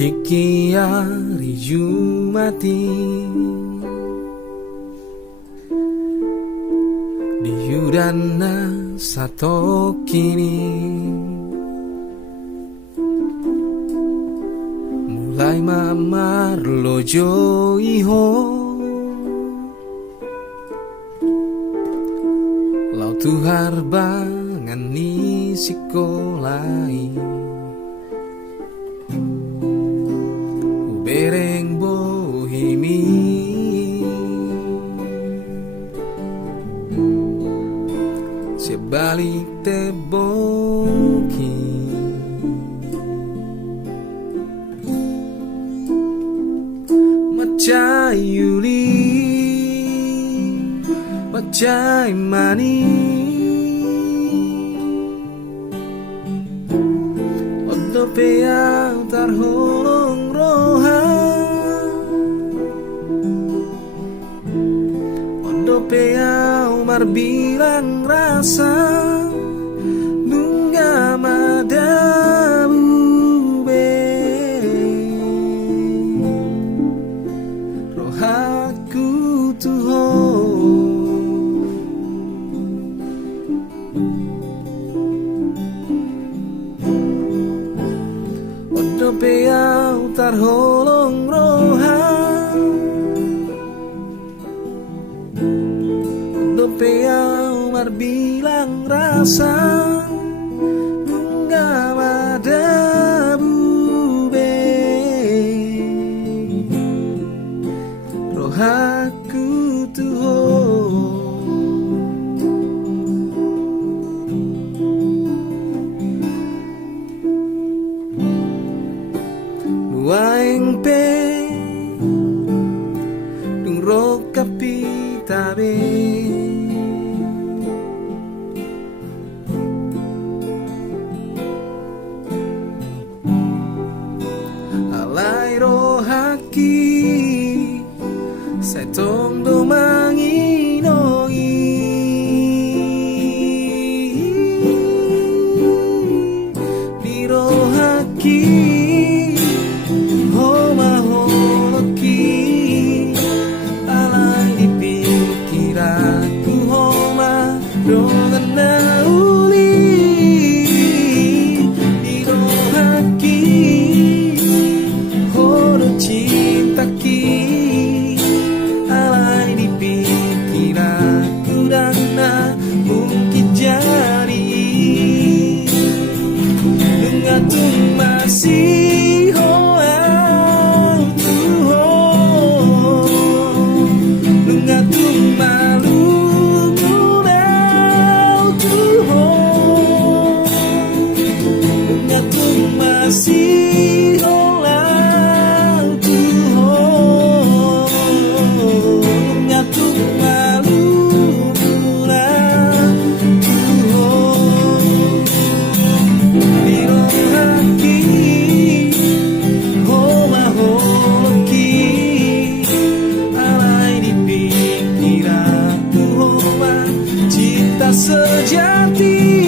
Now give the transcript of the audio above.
Tiki hari Jumati di Yudana sato kini mulai mamar lojo iho lau tuhar bangan ni sikolai bereng bohimi sebalik teboki macai yuli macai mani odo pea tarholong roha odo pea umar bilang rasa nunga madabu be rohaku tuho odo pea utar holong roha odo pea umar bilang rasa nunga madabu be rohaku tuho Waeng pe dung roka pitabe alai rohaki setong do manginoi di rohaki masih hoang tuho lungatung malu kurau tuho lungatung masih hoang tuho lungatung malu kurau tuho sejati